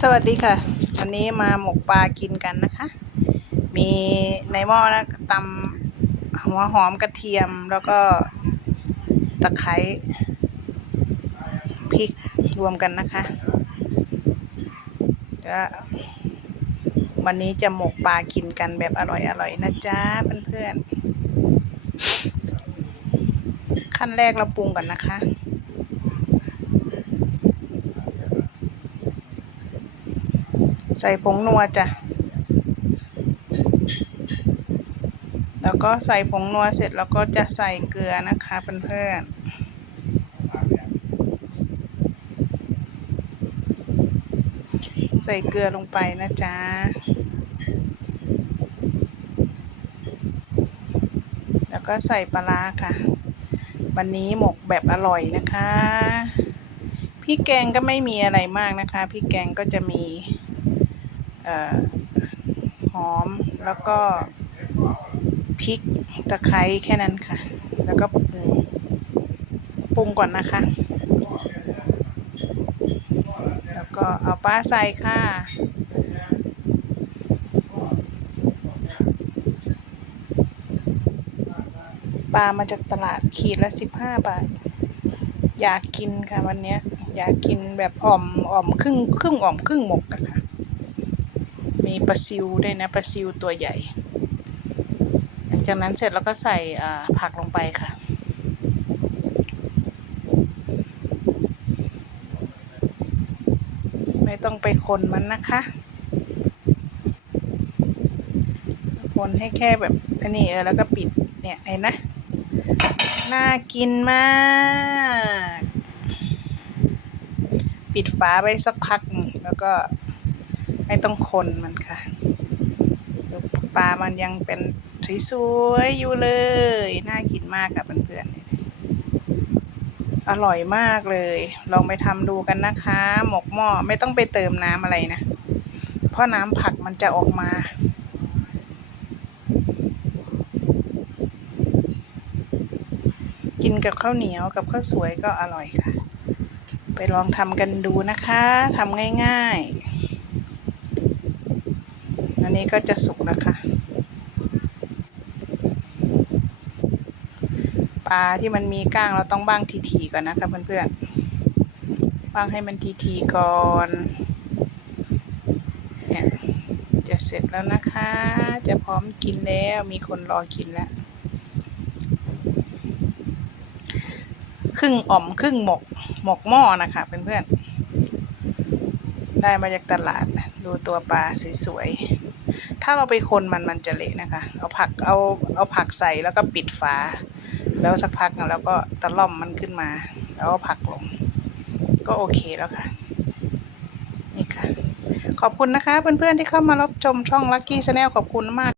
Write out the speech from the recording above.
สวัสดีค่ะ วันนี้มาหมกปลากินกันนะคะ มีในหม้อนะตำหัวหอมกระเทียมแล้วก็ตะไคร้พริกรวมกันนะคะก็วันนี้จะหมกปลากินกันแบบอร่อยๆนะจ๊ะเพื่อนๆขั้นแรกเราปรุงก่อนนะคะ ใส่ผงนัวจ้ะ แล้วก็ใส่ผงนัวเสร็จแล้วก็จะใส่เกลือนะคะเพื่อนๆใส่เกลือลงไปนะจ๊ะ แล้วก็ใส่ปลาร้าค่ะ วันนี้หมกแบบอร่อยนะคะพริกแกงก็ไม่มีอะไรมากนะคะพริกแกงก็จะมี หอมแล้วก็พริกตะไคร้แค่นั้นค่ะ แล้วก็ปรุงปรุงก่อนนะคะ แล้วก็เอาปลาใส่ค่ะปลามาจากตลาดขีดละสิบห้าบาท อยากกินค่ะวันนี้อยากกินแบบอ่อมอ่อมครึ่งครึ่งอ่อมครึ่งหมกอะค่ะ มีปลาซิวด้วยนะปลาซิวตัวใหญ่ หลังจากนั้นเสร็จแล้วก็ใส่ผักลงไปค่ะไม่ต้องไปคนมันนะคะ คนให้แค่แบบอันนี้เออแล้วก็ปิดเนี่ยเห็นนะ น่ากินมาก ปิดฝาไว้สักพักนึงแล้วก็ ไม่ต้องคนมันค่ะปลามันยังเป็นสวยๆอยู่เลย น่ากินมากค่ะเพื่อนๆ อร่อยมากเลย ลองไปทำดูกันนะคะ หมกหม้อไม่ต้องไปเติมน้ำอะไรนะ เพราะน้ำผักมันจะออกมา กินกับข้าวเหนียวกับข้าวสวยก็อร่อยค่ะ ไปลองทำกันดูนะคะ ทำง่าย ๆ นนี้ก็จะสุกแล้วค่ะ ปลาที่มันมีก้างเราต้องบ้างทีๆก่อนนะคะเพื่อนๆบ้างให้มันทีๆก่อนเนี่ยจะเสร็จแล้วนะคะ จะพร้อมกินแล้วมีคนรอกินแล้วครึ่งอ่อมครึ่งหมกหมกหม้อนะคะเพื่อนๆได้มาจากตลาด ดูตัวปลาสวยๆ ถ้าเราไปคนมันมันจะเละนะคะ เอาผักเอาเอาผักใส่แล้วก็ปิดฝา แล้วสักพักแล้วก็ตะล่อมมันขึ้นมา แล้วก็ผักลง ก็โอเคแล้วค่ะ นี่ค่ะ ขอบคุณนะคะเพื่อนๆที่เข้ามารับชมช่อง Lucky Channel ขอบคุณมาก